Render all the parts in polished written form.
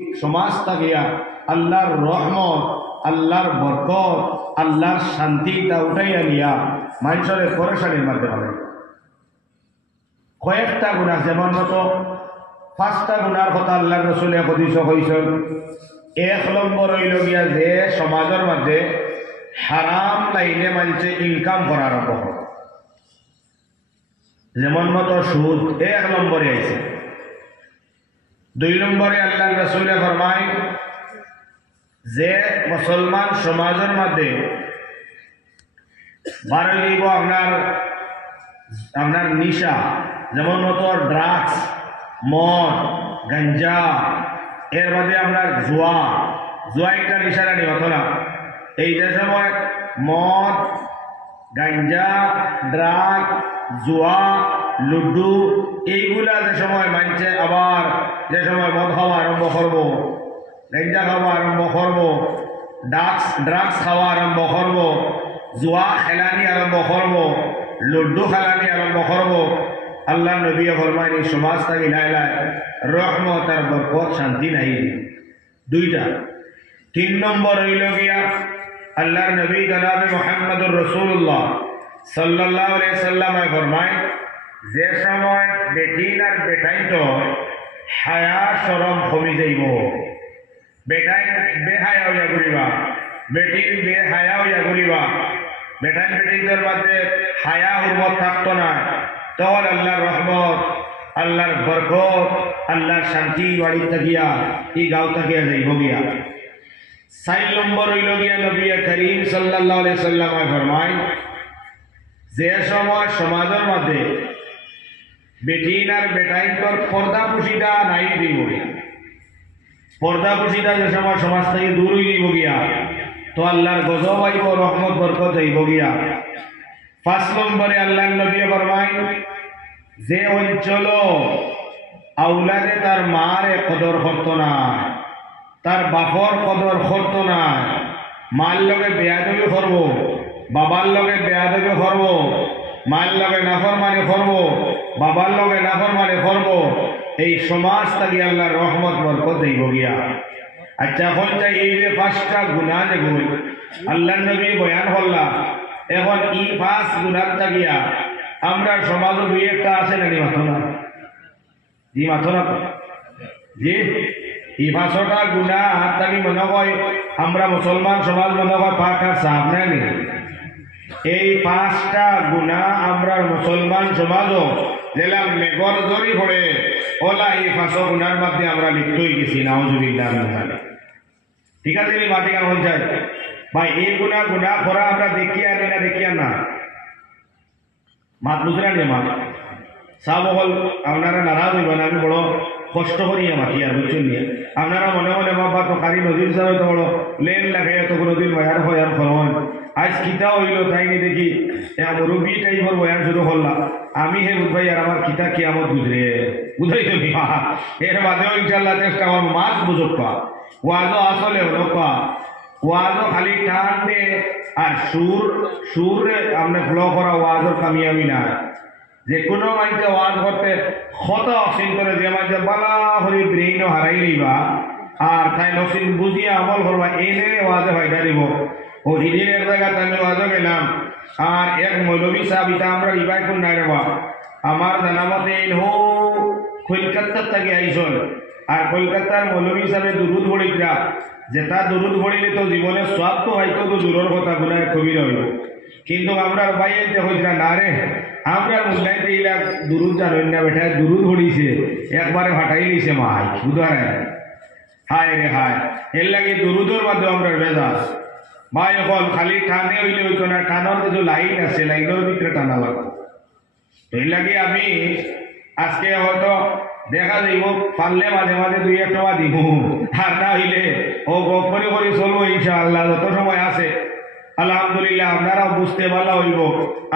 সমাজ থাকিয়া আল্লাহর রহমত, আল্লাহর বরকত, আল্লাহর শান্তিটা উঠাইয়া নিয়া মানুষের পরেশানির মধ্যে হবে। কয়েকটা গুণা, যেমন মতো 5টা গুণার কথা আল্লাহ রসুলে হাদিস কইছেন। 1 নম্বর হইল গিয়া যে সমাজের মধ্যে হারাম লাইনে মানুষে ইনকাম করার আরম্ভ, যেমন মতো সুদ 1 নম্বরে আইছে। 2 নম্বরে আল্লাহ রসুলে ফরমায় যে মুসলমান সমাজের মধ্যে বাড়ি দিব আপনার নিশা, যেমন মতো ড্রাগস, মদ, গাঞ্জা, এর মধ্যে আপনার জুয়া একটা নিশারানি হতো না। এই যে সময় মদ, গাঞ্জা, ড্রাগ, জুয়া, লুডু এইগুলা যে সময় মানছে, আবার যে সময় মদ খাওয়া আরম্ভ করবো, গাঞ্জা খাওয়া আরম্ভ করবো, ড্রাগস খাওয়া আরম্ভ করবো, জুয়া খেলানি আরম্ভ করবো, লুডু খেলানি আরম্ভ করবো, আল্লাহ নবী ফরমায় এই সমাজ থেকে লাইলায় রহমত আর বরকত শান্তি নাই। 2টা। 3 নম্বর হইল গিয়া আল্লাহর নবী জনাবে মুহাম্মদুর রাসূলুল্লাহ সাল্লাল্লাহু আলাইহি সাল্লামে ফরমায় যে সময় বেটিন আর বেটাইন তো হায়া শরম কমি যাইব, বেটাইন বেহায়া হইয়া ঘুরিবা, বেটিন বেহায়া হইয়া ঘুরিবা, বেটাইন বেটিনদের মধ্যে হায়া হুরমত থাকতো না, তখন আল্লাহর রহমত, আল্লাহর বরকত, আল্লাহর শান্তি বাড়ি থাকিয়া এই গাঁও থাকিয়া যাইব গিয়া। 4 নম্বর হইল গিয়া নবী করিম সাল্লাল্লাহু আলাইহি সাল্লামে ফরমায় যে সময় সমাজের মধ্যে বেটিন আর বেটাইন তোর পর্দা পুশিদা নাই দিব গিয়া, পর্দা পুশিদা যে সময় সমাজ থেকে দূর হয়ে দিব গিয়া, তো আল্লাহর গজব আইব, রহমত বরকত আইব গিয়া। 5 নম্বরে আল্লাহ নবী ফরমায় যে অঞ্চল আউলাদে তার মারে কদর করতো না, তার বাপর কদর করতো না, মার লগে বেয়াদবি করব, বাবার লগে বেয়াদবি করব, মার লগে নাফরমানি করব, বাবার লগে নাফরমানি করব, এই সমাজ থেকে আল্লাহর রহমত বরকত দেব গিয়া। আচ্ছা, এখন চাই এই যে 5টা গুনাহ যেগুলো আল্লাহ নবী বয়ান করলাম, এখন এই 5 গুনাহ থাকিয়া আমরা সমাজে 2-1টা আছে নাকি মাথো না? জি মাথো না? জি, এই 5টা গুনাহ হাত থাকি মনে হয় আমরা মুসলমান সমাজ মনে হয় পাক আর সাফ নাই। এই 5টা গুনাহ আমরা মুসলমান সমাজও যেলাম মেঘর ধরি পড়ে ওলা এই 5 গুনার মধ্যে আমরা লিপ্ত হয়ে গেছি। নাউজুবিল্লাহ। ঠিক আছে, এই মাটিকার পঞ্চায়েত ভাই এই গুনাহ করা আমরা দেখি আর না দেখি আর না মাত বুঝরা নিয়ে মাত সব হল আপনারা নারাজ হইবেন, আমি বড় কষ্ট করিয়া মাতি আর বুঝছেন নিয়ে আপনারা মনে মনে বাবা তো কারি নদীর সাথে তো বড় লেন লাগাই তো নদীর বয়ার বয়ার ফরমান আজ কিতা হইল তাই নি দেখি মুরব্বী টাইপের বয়ান শুরু করলাম। আমি হে বুঝবাই আর আমার কিতা কিয়ামত বুঝরে বুঝাই দেবি এর বাদেও ইনশাল্লাহ চেষ্টা আমার মাছ বুঝক পা ওয়াজও আসলে হলো পা ওয়াজও খালি টান দে আর সুর আমরা ফ্লো করা ওয়াজও কামিয়াবি না। যে কোনো মানুষে ওয়াজ করতে কত অসীন করে যে মানুষে বালা হরি ব্রেইনও হারাই লইবা আর তাই নসীন বুঝিয়ে আমল করবা এনে ওয়াজে ফায়দা দিব। ও হিদিন এক জায়গাতে আমি ওয়াজে গেলাম আর এক মৌলবী সাহেব ইটা আমরা রিভাই কোন নাই রেবা আমার জানা মতে হো কলকাতার থেকে আইসল আর কলকাতার মৌলবী সাহেব দুরুদ পড়িরা যেটা দুরুদ পড়িলে তো জীবনে সব তো হয়তো তো দূরের কথা গুনায় কবি রইল, কিন্তু আমরা বাইরে হইরা না রে আমরা মুন্ডাইতে ইলা দুরুদ জানেন না বেটা দুরুদ পড়িছে একবারে ফাটাই দিছে মাই বুঝায় হায় রে হায় এর লাগে দুরুদের মাধ্যমে আমরা বেজা ভাই এখন খালি টানে হইলে হইতো না, টানোর কিছু লাইন আছে লাইনের ভিতরে টানা লাগতো। এই লাগে আমি আজকে হয়তো দেখা যাইব পারলে মাঝে মাঝে 2-1 টাকা দিব আর না হইলে ও গোপনে করে চলবো ইনশাআল্লাহ যত সময় আছে। আলহামদুলিল্লাহ আপনারাও বুঝতে ভালো হইব,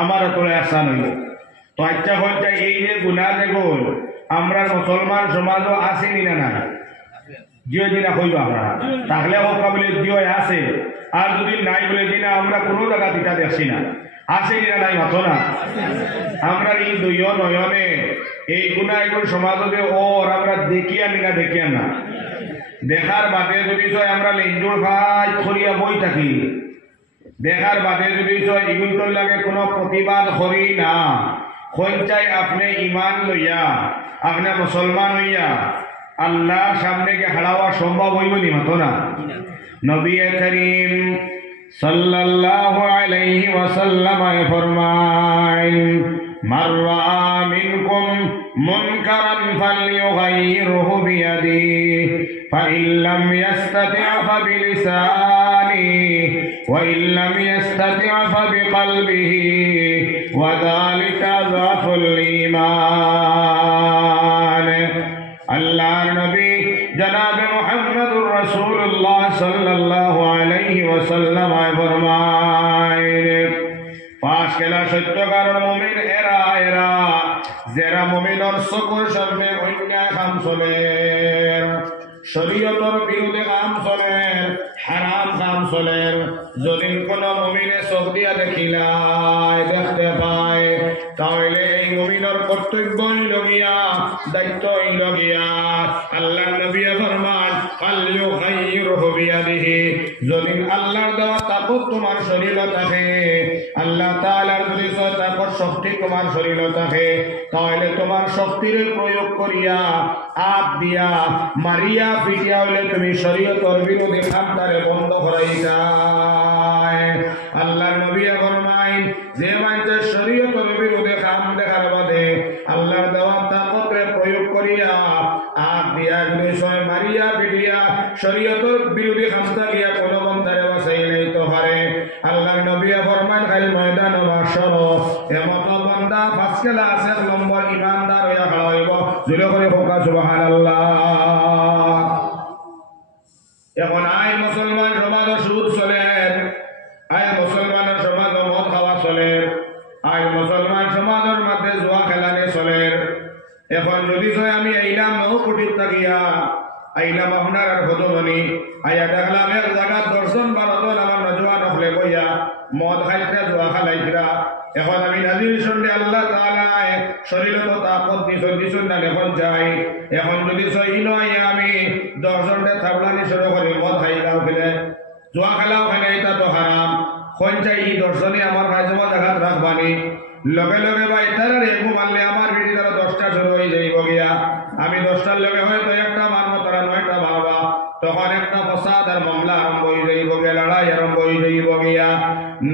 আমারও তোলে আসান হইব। তো আচ্ছা হচ্ছে এই যে গুনাহ যেগুল আমরা মুসলমান সমাজও আসেনি না নাই জিও দিনা হইব আমরা তাহলে ও কাবিলে জিও আছে আর যদি নাই বলে দিনা আমরা কোনো জায়গা দিতে দেখছি না আসেনি না নাই মাথো না। আমরা এই দুইও নয়নে এই গুনাহ এগুলো সমাজে ওর আমরা দেখিয়া নি না দেখিয়া না দেখার বাদে যদি আমরা লেঞ্জুর ভাই করিয়া বই থাকি, দেখার বাদে যদি এগুলোর লাগে কোনো প্রতিবাদ করি না, চাই আপনি ইমান লইয়া আপনি মুসলমান হইয়া আল্লাহর সামনে গিয়ে হারাওয়া সম্ভব হইব নি মতো না। নবী করিম সাল্লাল্লাহু আলাইহি ওয়াসাল্লাম ফরমায় মান রাআ মিনকুম মুনকারান ফালইয়ুগাইয়িরহু বিয়াদিহি ফাইন লাম ইস্তাতি' ফাবিলিসানিহি ওয়া ইন লাম ইস্তাতি' ফাবিকলবিহি ওয়া যালিকা যাফুল ঈমান। আল্লাহর নবী জনাব মুহাম্মদুর রাসূলুল্লাহ সাল্লাল্লাহু আলাইহি ওয়াসাল্লাম ফরমায় পাঁচ খেলা সত্যকার মুমিন এরা এরা যারা মুমিনের চকুর সামনে অন্যায় কাম চলে, শরীয়তের বিরুদ্ধে কাম চলে, হারাম কাম চলে, যদি কোনো মুমিনে চোখ দিয়া দেখিলায় দেখতে পায়, তাহলে এই মুমিনের কর্তব্য লগিয়া দায়িত্ব লগিয়া আল্লাহর নবী ফরমান ফালইয়ুগাইয়িরহু বিয়াদিহি, যদি আল্লাহর দেওয়া তাকত তোমার শরীরে থাকে, আল্লাহ তাআলার যদি তাকত শক্তি তোমার শরীরে থাকে, তাহলে তোমার শক্তির প্রয়োগ করিয়া আপ দিয়া মারিয়া পিটিয়া হইলে তুমি শরীয়তের বিরোধী কামটারে বন্ধ করাইতা। আল্লাহর নবী ফরমায় যে মানুষ শরীয়তের বিরোধী কাম দেখার বাদে আল্লাহর দেওয়া তাকতরে প্রয়োগ করিয়া আপ দিয়া বিষয় মারিয়া পিটিয়া শরীয়তের বিরোধী কামটা গিয়া কোনো বন্ধারে বাঁচাই নিতে পারে, আল্লাহর নবী ফরমায় খালি ময়দান মাশর এমত বন্দা পাঁচ খেলা আছে, এক নম্বর ইমানদার হইয়া খাড়া হইব। জুড়ে করে হোকা সুবহানাল্লাহ। এখন আয় মুসলমান সমাজ সুদ চলে, আয় মুসলমানের সমাজ মদ খাওয়া চলে, আয় মুসলমান সমাজের মধ্যে জুয়া খেলানে চলে। এখন যদি আমি আইলাম নৌকুটির তাকিয়া আইলাম আপনার আর ভদমনি আইয়া দেখলাম এক জায়গা 10-12 জন আমার নজওয়ান হলে বইয়া মদ খাইতে জুয়া খালাইছিরা। এখন আমি নাজির শুনলে আল্লাহ তাআলা শরীরে তো তাকত দিছুন না, এখন যাই এখন যদি সহি নয় আমি 10 জনকে থাবলানি শুরু করি মদ খাইলাও ফেলে জুয়া খেলাও ফেলে, এটা তো হারাম। কোন চাই 10 জনই আমার কাছে দেখাত রাখবানি, লগে লগে বা এটার রেগু মারলে আমার ভিড়ি তারা 10টা শুরু হয়ে যাইব গিয়া, আমি 10টার লগে হয়তো একটা মারবো, তারা 9টা মারবা, তখন একটা ফসাদ আর মামলা আরম্ভ হয়ে যাইব গিয়া, লড়াই আরম্ভ হয়ে যাইব গিয়া।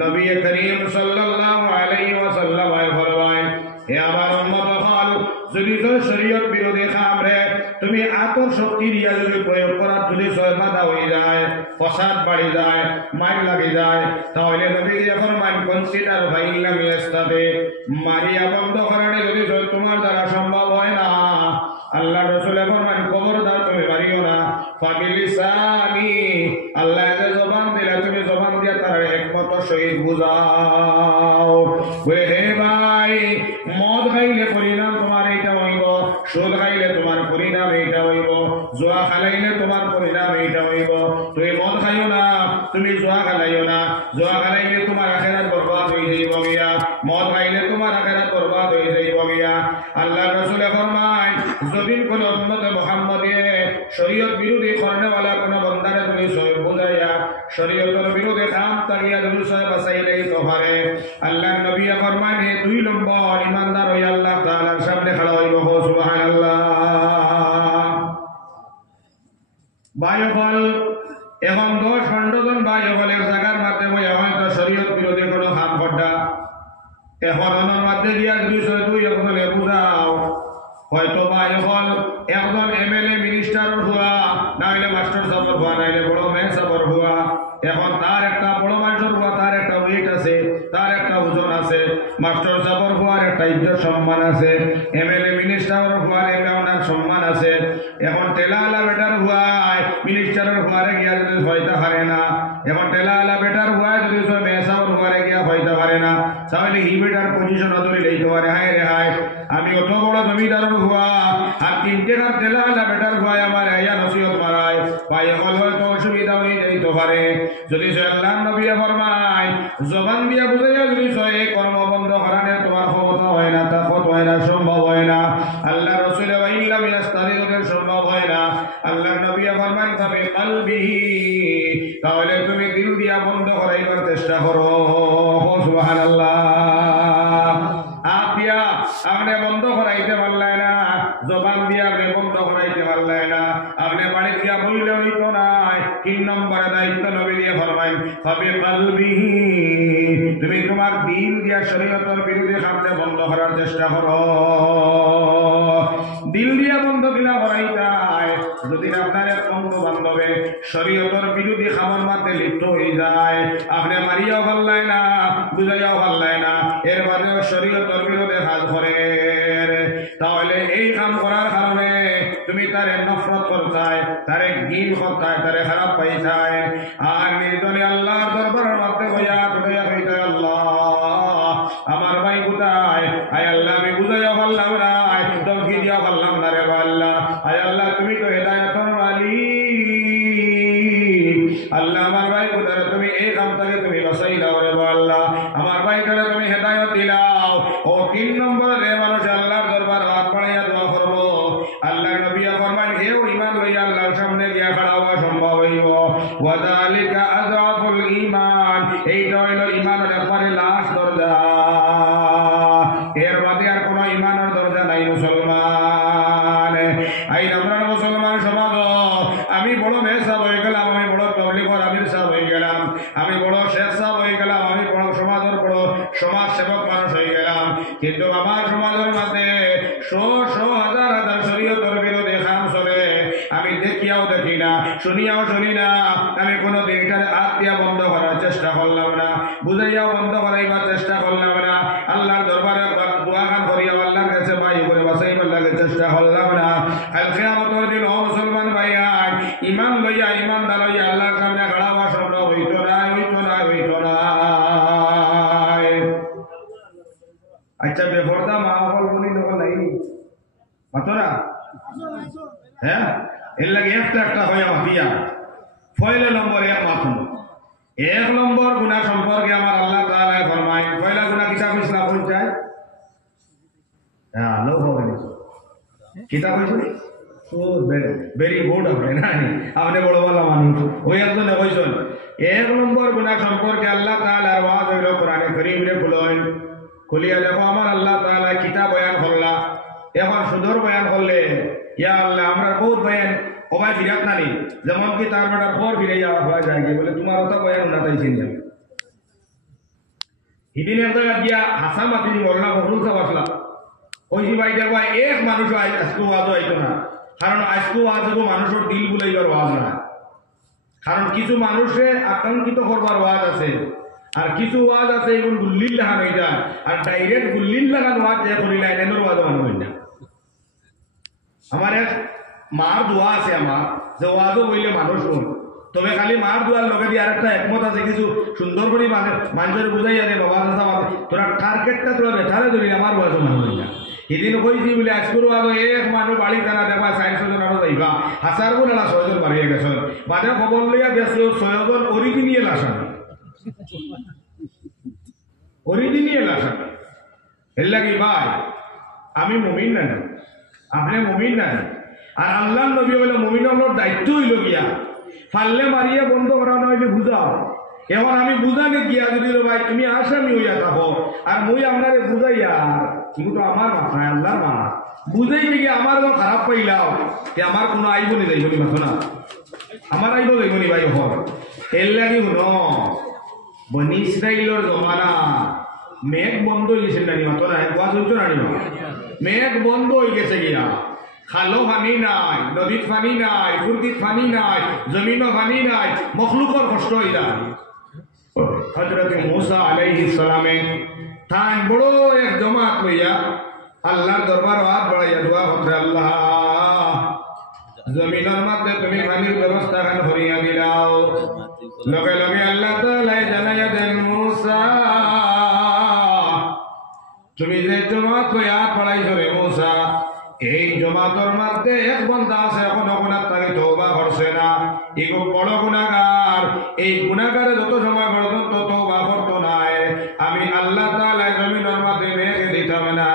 নবী করিম সাল্লাল্লাহু আলাইহি ওয়াসাল্লাম ফরমায় হে আমার উম্মত হল, যদি তো শরীয়ত বিরোধী কাম রে তুমি আতর শক্তি দিয়া যদি প্রয়োগ করার যদি বাধা হয়ে যায়, ফসাদ বাড়ি যায়, মাইর লাগে যায়, তাহলে নবী ফরমান কনসিডার ফাইল্লাম ইয়াস্তাতে মারিয়া বন্ধ করানো যদি তোমার দ্বারা সম্ভব হয় না, আল্লাহ রাসূল ফরমান খবরদার তুমি মারিও না, ফাবিলিসানি আল্লাহ যে জবান দিলা তুমি জবান দিয়া তার একমত শহীদ বুঝাও। বলে হে ভাই, মদ খাইলে পরিণাম তোমার এইটা হইব, সুদ খাইলে তোমার পরিণাম এইটা হইব, জুয়া খালাইলে তোমার পরিণাম এইটা হইব। তুমি মদ খাইও না, তুমি জুয়া খালাইও না, জুয়া খালাইলে তোমার আখিরাত বরবাদ হয়ে যাইব গিয়া, মদ খাইলে তোমার আখিরাত বরবাদ হয়ে যাইব গিয়া। আল্লাহ রাসূল ফরমায় যদি কোন উম্মত মুহাম্মদিয়ে শরীয়ত বিরোধী করনেওয়ালা কোন বান্দারে তুমি সহিহ বুঝাইয়া শরীয়তের বিরোধী কাম তাকিয়া তুমি সহিহ বাঁচাইলে তো পারে, আল্লাহ নবী ফরমায় 2 নম্বর ইমানদার হই আল্লাহ তাআলার সামনে খাড়া হইব। সুবহানাল্লাহ। ভাই বল এখন 10-12 জন ভাই বলের জায়গার মাধ্যমে হয়তো শরীয়ত বিরোধী কোন কাম করডা, এখন ওনার মধ্যে গিয়া দুই একজনে বুঝাও, হয়তো ভাই হল একজন এমএলএ মিনিস্টারের হুয়া, না হইলে মাস্টার সাহেবের হুয়া, না হইলে বড় মেয়ে সাহেবের হুয়া, এখন তার একটা বড় মানুষের হুয়া, তার একটা ওয়েট আছে, তার একটা ওজন আছে, মাস্টার সাহেবের হুয়ার একটা ইজ্জত সম্মান আছে, এমএলএ মিনিস্টারের হুয়ার একটা ওনার সম্মান আছে। এখন টেলাওয়ালা বেটার হুয়ায় মিনিস্টারের হুয়ারে গিয়া যদি হইতে পারে না, এখন টেলাওয়ালা বেটার হুয়ায় যদি মেয়ে সাহেবের হুয়ারে গিয়া হইতে পারে না, তাহলে ই বেটার পজিশন ধরে লইতে পারে। হায় রে হায়, আমি অত বড় জমিদারের হুয়া, আর তিনটে হাত ঠেলা না বেটার ভয় আমার আয়া নসিহত মারায় পায়ে হল হয়তো অসুবিধা হয়ে যাইতে পারে যদি আল্লাহ নবী ফরমায় জবান দিয়া বুঝাইয়া যদি সয়ে কর্ম বন্ধ করানোর তোমার ক্ষমতা হয় না তাকত হয় না সম্ভব হয় না আল্লাহ রসুল ইল্লাম ইয়াস্তাদিরুদের সম্ভব হয় না আল্লাহ নবী ফরমান তবে কলবিহি তাহলে তুমি দিল দিয়া বন্ধ করাইবার চেষ্টা করো সুবহানাল্লাহ আপিয়া আপনি বন্ধ করাইতে পারলেন না জবান দিয়া আপনি বন্ধ করাইতে পারলেন না আপনি বাড়ি দিয়া বললে হইতো না 3 নম্বরে দায়িত্ব নবী দিয়ে ফরমাইন তবে কলবিহি তুমি তোমার দিল দিয়া শরীয়তের বিরুদ্ধে সামনে বন্ধ করার চেষ্টা করো দিল দিয়া বন্ধ কিনা করাইতায় যদি আপনার এক বন্ধু বান্ধবে শরীয়তের বিরোধী খাবার মাঝে লিপ্ত হয়ে যায় আপনি মারিয়াও পারলাই না বুঝাইয়াও পারলাই না এর বাদেও শরীয়তের বিরোধে কাজ করে তাহলে এই কাম করার কারণে তুমি তারে নফরত করতায় তারে ঘৃণ করতায় তারে খারাপ পাইতায় আর নির্জনে আল্লাহর দরবারের মধ্যে হইয়া হইতায় আল্লাহ আমার ভাই কোথায় আয় আল্লাহ আমি বুঝাইয়া পারলাম না তৌফিক দিয়া পারলাম না রে আল্লাহ আয় আল্লাহ তুমি তো হেদায়েতের মালিক আল্লাহ আমার ভাই কোথায় তুমি এই কামটাকে তুমি বাঁচাই দাও রে আল্লাহ আমার ভাইটারে তুমি হেদায়েত দিলাও ও 3 নম্বরে মানুষ আল্লাহর দরবার হাত বাড়াইয়া দোয়া করবো আল্লাহ নবী ফরমান কেউ ঈমান লইয়া আল্লাহর সামনে গিয়া খাড়া হওয়া সম্ভব হইব ওয়াযালিকা আযআফুল ঈমান এইটা হইল ঈমানের একবারে লাস্ট দরজা এর বাদে আর কোনো ঈমানের দরজা নাই মুসলমান এই আমরা মুসলমান সমাজ আমি বড় মেহসাব হয়ে গেলাম আমি বড় তবলিগর আমির সাহেব হয়ে গেলাম আমি বড় শেখ সাহেব হয়ে গেলাম আমি বড় সমাজের বড় সমাজ সেবক মানুষ হয়ে গেলাম কিন্তু আমার সমাজের মধ্যে শো হাজার হাজার শরীয়তের বিরোধী কাম চলে আমি দেখিয়াও দেখি না শুনিয়াও শুনি না আমি কোনো দিনটার হাত দিয়া বন্ধ করার চেষ্টা করলাম না বুঝাইয়াও বন্ধ করাইবার চেষ্টা করলাম না আল্লাহর দরবারে দোয়া গান করিয়া আল্লাহর কাছে ভাই করে বাঁচাইবার লাগে চেষ্টা করলাম না কাল কিয়ামতের দিন ও মুসলমান ভাইয়ান ঈমান লইয়া ঈমানদার লইয়া আল্লাহর সামনে খাড়া হওয়া সম্ভব হইতো না আচ্ছা বেপরদা মা বল বলি নকল নাই মাতো না হ্যাঁ এর লাগে একটা হয়ে মাতিয়া পয়লা নম্বর এক মাতুন 1 নম্বর গুনাহ সম্পর্কে আমার আল্লাহ তাআলা ফরমায় পয়লা গুনাহ কিতাব ইসলাম পঞ্চায় হ্যাঁ লোক হবে না কিতাব হইছে ও ভেরি গুড আপনি বড় বড় মানুষ ওই একজনে কইছেন 1 নম্বর গুনাহ সম্পর্কে আল্লাহ তাআলার ওয়াজ হইল কোরআনে কারীমে খুলুন খুলিয়া দেখো আমার আল্লাহ তাআলা কিতাব বয়ান করলা এখন সুন্দর বয়ান করলে ইয়া আল্লাহ আমরা বহুত বয়ান ওবাই ফিরাত নানি যেমন কি তার বেটার পর ফিরে যাওয়া হওয়া যায় বলে তোমার ওটা বয়ান না তাই চিনি হিদিন এক জায়গা গিয়া হাসান মাতিনি মরনা বকরুল সাহেব আসলা ওই যে ভাই দেখবা এক মানুষ আজকে ওয়াজও আইতো না কারণ আজকে ওয়াজ হবো মানুষের দিল বুলাইবার ওয়াজ না কারণ কিছু মানুষের আকাঙ্ক্ষিত করবার ওয়াজ আছে আর কিছু ওয়াজ আছে এগুলো গুল্লিল লাগানো এটা আর ডাইরেক্ট গুল্লিল লাগানো ওয়াজ যে করিলা এনের ওয়াজ মানব না আমার এক মার দোয়া আছে আমার যে ওয়াজও বললে মানুষ শুন তবে খালি মার দোয়ার লগে দিয়ে আরেকটা একমত আছে কিছু সুন্দর করে মানুষের বুঝাই আনে বাবা তোরা টার্গেটটা তোরা বেঠারে ধরি আমার ওয়াজও মানব না সেদিন কইছি বলে আজকের আগে এক মানুষ বাড়ি টানা দেখবা 400 জন আরো যাইবা হাজার গুণ আলা 6 জন বাড়িয়ে গেছেন বাদে খবর লইয়া দেখছি 6 জন অরিজিনিয়াল আসা অরিজিনিয়াল আসা এর লাগি ভাই আমি মুমিন না আপনি মুমিন না আর আল্লাহ নবী হইল মুমিনের দায়িত্ব হইল গিয়া ফাললে মারিয়ে বন্ধ করানো হইলে বুঝাও এখন আমি বুঝাকে গিয়া যদি ভাই তুমি আসামি হইয়া থাকো আর মুই আপনারে বুঝাইয়া কিন্তু আমার মাথায় আল্লাহর মা বুঝাইতে গিয়ে আমার যখন খারাপ পাইলাম যে আমার কোনো আইব নি যাইব নি মাথো না আমার আইব যাইব নি ভাই হর এর লাগি শুন বনি ইসরাইলের জমানা মেঘ বন্ধ হয়ে গেছে নানি মাথো না ওয়াজ হইতো না মেঘ বন্ধ হয়ে গেছে গিয়া খালো পানি নাই নদীত পানি নাই ফুরকিত পানি নাই জমিনও পানি নাই মখলুকর কষ্ট হয়ে যায় হযরত মুসা আলাইহিস সালামে তাই বড় এক জমাত লইয়া আল্লাহর দরবার হাত বাড়াইয়া দোয়া করতে আল্লাহ জমিনের মধ্যে তুমি পানির ব্যবস্থা খান করিয়া দিলাও লগে লগে আল্লাহ তাআলা জানাইয়া দেন মুসা তুমি যে জমাত লইয়া হাত বাড়াইছো রে মুসা এই জমাতর মধ্যে এক বান্দা আছে এখনো গুনাহ থেকে তওবা করছে না, এগো বড় গুনাহগার। এই গুনাহগারে যত সময় পর্যন্ত তওবা করতো না, আমি আল্লাহ তাআলা জমিনের মধ্যে মেঘ দিতাম না।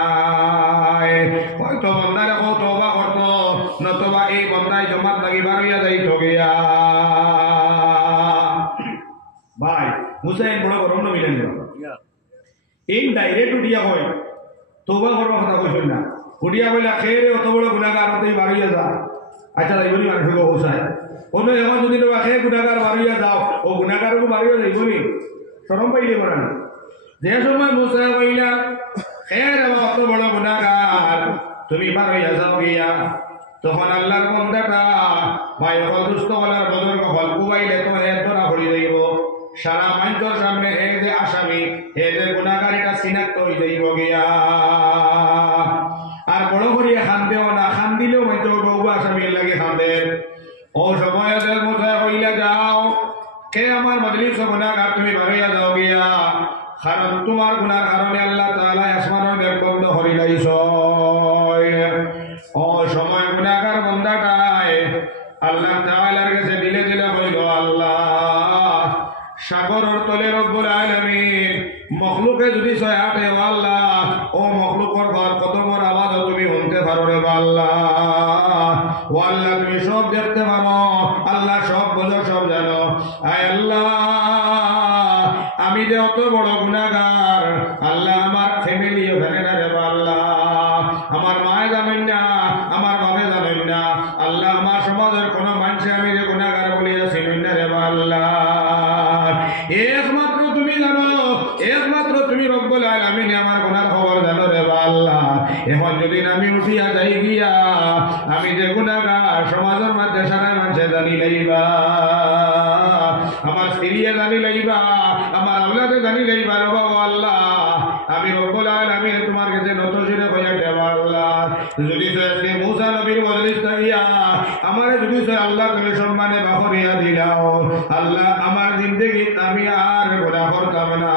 হয়তো বান্দারে তওবা করতো, নতুবা এই বান্দায় জমাত থেকে বার হইয়া যাইত গিয়া। ভাই হুসাইন বড় গরম নমিলেন এই ডাইরেক্ট উঠিয়া হয় তওবা করবার কথা কইছেন না, উঠিয়া বলে খেয়ে অত বড় গুনাহগার তুই বার হইয়া যা। আচ্ছা যাইবনি মানুষ হুসাইন অন্য এখন যদি খেয়ে গুনাহগার বার হইয়া যাও, ও গুনাহগারও বার হইয়া যাইবনি, শরম পাইলে বলেন। যে সময় মুসা কইলা খেয়ে অত বড় গুনাহগার তুমি বার হইয়া যাও গিয়া, তখন আল্লাহর বান্দাটা ভাই দুষ্ট বলার বদর কল কুবাইলে তো এর ধরা পড়ি যাইব, সারা মানুষের সামনে হে যে আসামি হে যে গুনাহগার এটা চিনাক্ত হয়ে যাইব গিয়া। আর বড় করিয়া খান্দেও না, খান দিলেও মাইতো বউ আসামির লাগে খান্দে। ও সময় মুসা কইলা যাও কে আমার মজলিস গুনাহগার তুমি বার হইয়া যাও গিয়া, কারণ তোমার গুনার কারণে আল্লাহ তাআলা আসমানের মেঘ বন্ধ হরি লাইছ। ও সময় গুনাহগার বান্দাটায় আল্লাহ তাআলার কাছে দিলে দিলে হইল, আল্লাহ সাগরের তলে রব্বুল আলামিন মখলুকে যদি ছয় হাতে আল্লাহ ও মখলুকর ঘর কদমর আওয়াজ তুমি শুনতে পারো রে আল্লাহ, ও আল্লাহ তুমি সব দেখতে পারো, আল্লাহ সব বোঝো সব জানো। আয় আল্লাহ আমি যে অত বড় গুনাহগার, আল্লাহ আমার ফ্যামিলি ওখানে না রে আল্লাহ, আমার মায়ে জানেন না, আমার বাবা জানেন না, আল্লাহ আমার সমাজের কোন মানুষে আমি যে গুনাহগার বলিয়া চিনেন না রে আল্লাহ, একমাত্র তুমি জানো, একমাত্র তুমি রব্বুল আলামিন আমার গুনার খবর জানো রে আল্লাহ। এখন যদি আমি উঠিয়া যাই গিয়া আমি যে গুনাহগার সমাজের মধ্যে সারা মানুষে জানি লইবা, আমার স্ত্রীয়ে জানি লইবা, আমার আওলাদে জানি লইবা রে আল্লাহ, আমি রব্বুল আলামিন তোমার কাছে নত শিরে কইয়া দেব আল্লাহ। যদি সে মুসা নবীর মজলিস থাকিয়া আমারে যদি সে আল্লাহ তুমি সম্মানে বাহরিয়া দিলাও, আল্লাহ আমার জিন্দেগি আমি আর গুনাহ করতাম না।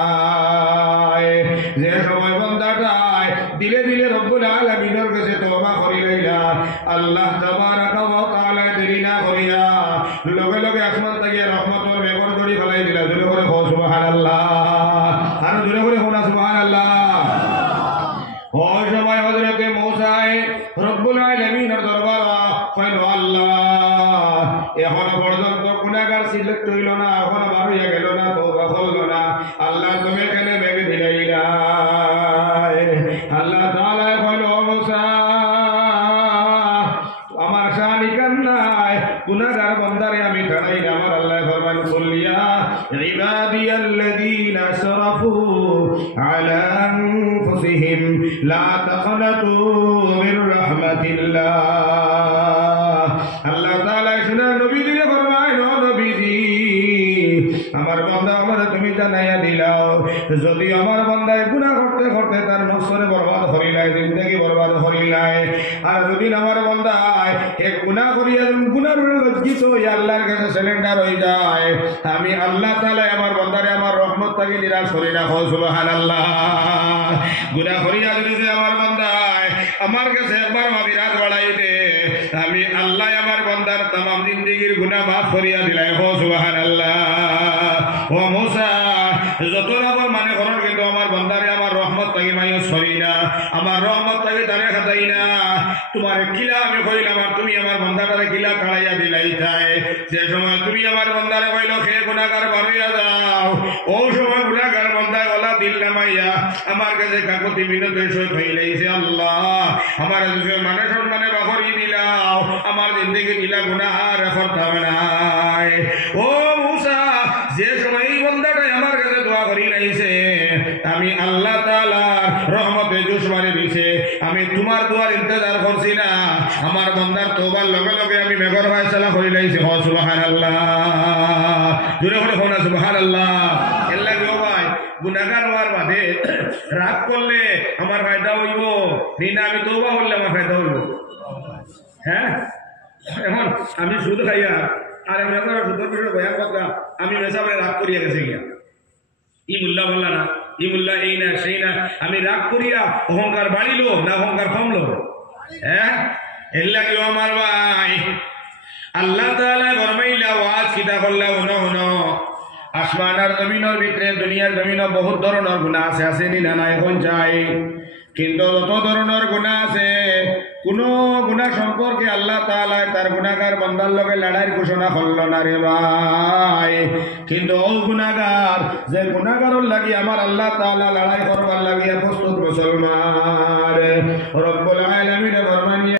যে সময় বান্দাটায় দিলে দিলে রব্বুল আলামিনের কাছে তওবা করি লইলা, আল্লাহ তাবারাকা ওয়া তাআলা দেরি না করিয়া লগে লগে আসমান থেকে রহমতের মেঘর করি ফেলাই দিলা। জোরে করে কও সুবহানাল্লাহ, আর জোরে করে কও না সুবহানাল্লাহ। ওই সময় হযরতে মূসা রব্বুল আলামিনের দরবারে কইল, আল্লাহ এখনো পর্যন্ত গুনাহগার সিলেক্ট হইল না, এখনো বার হইয়া গেল না, তওবা করল না, আল্লাহ তুমি কেন মেঘ দিলাইলা? আল্লাহ তাআলা কইল, ও মূসা আমার শানি কান্নাই গুনাহগার বান্দারে আমি কানাই না। আমার আল্লাহ ফরমান, কুলিয়া ইবাদিয়াল্লাযীনা আসরাফু আলা আনফুসিহিম লা তাকনাতু মির রাহমাতিল্লাহ। আল্লাহ তাআলা শুনা নবী দিয়ে ফরমায়, ও নবীজি আমার বান্দা আমার তুমি জানাইয়া দিলাও, যদি আমার বান্দায় গুনাহ করতে করতে তার নফসরে বরবাদ করিলাই, জিন্দেগি বরবাদ করিলাই, আর যদি আমার বান্দায় এক গুনাহ করিয়া গুনাহর লজ্জিত হইয়া আল্লাহর কাছে সিলিন্ডার হয়ে যায়, আমি আল্লাহ তাআলা আমার বান্দারে আমার রহমত থেকে নিরাশ করি না। সুবহানাল্লাহ। গুনাহ করিয়া যদি আমার বান্দায় আমার কাছে একবার মাগফিরাত বাড়াই দে, আমি আল্লাহ আমার বান্দার तमाम জিন্দেগির গুনাহ মাফ করিয়া দিলাই। সুবহানাল্লাহ। ও মূসা যত রকম মানে করার কিন্তু আমার বান্দারে আমার রহমত থেকে মাইয়ুস করি না, আমার রহমত থেকে তারে খাতাই না। তোমার কিলা আমি কইলাম আর তুমি আমার বান্দাটারে কিলা কাড়াইয়া দিলাই তাই। যে সময় তুমি আমার বান্দারে কইল হে গুনাহগার বাড়িয়া যাও, ও সময় গুনাহগার বান্দায় ওলা দিল নামাইয়া আমার কাছে কাকুতি মিনতি সহিত হইলাইছে, আল্লাহ আমার মানে সম্মানে বাহরি দিলাও, আমার জিন্দেগি দিলা গুনাহ আর করতাম নাই। ও মূসা যে সময় এই বান্দাটাই আমার কাছে দোয়া করি লাইছে, আমি আল্লাহ তাআলার রহমতে জোশ মারি দিছে, আমি তোমার দোয়ার ইন্তজার করছি না, আমার বান্দার তওবার লগে লগে আমি মেঘর ফয়সালা করি লাইছি। সুবহানাল্লাহ। জোরে করে কও না সুবহানাল্লাহ। এর লাগে ও ভাই গুনাহগার হওয়ার বাদে রাগ করলে আমার ফায়দা হইব না, আমি তওবা করলে আমার ফায়দা হইব। হ্যাঁ এখন আমি সুদ খাইয়া আর এমন সুদের বিষয়ে বয়ান করতাম, আমি মেসাবে রাগ করিয়া গেছে গিয়া, ই মুল্লা বললা না, ই মুল্লা এই না সেই না, আমি রাগ করিয়া অহংকার বাড়িল না অহংকার কমলো? হ্যাঁ এর লাগেও আমার ভাই আল্লাহ তাআলা ফরমাইলা ওয়াজ কিতা করলা উনো উনো আসমান আর জমিনের ভিতরে দুনিয়ার জমিনে বহুত ধরনের গুনাহ আছে নি না নাই হন যায় কিন্তু যত ধরনের গুনাহ আছে কোন গুনাহ সম্পর্কে আল্লাহ তাআলা তার গুনাহগার বান্দার লগে লড়াইয়ের ঘোষণা করল না রে ভাই কিন্তু ও গুনাহগার যে গুনাহগারর লাগি আমার আল্লাহ তাআলা লড়াই করবার লাগি প্রস্তুত মুসলমান রব্বুল আলামিন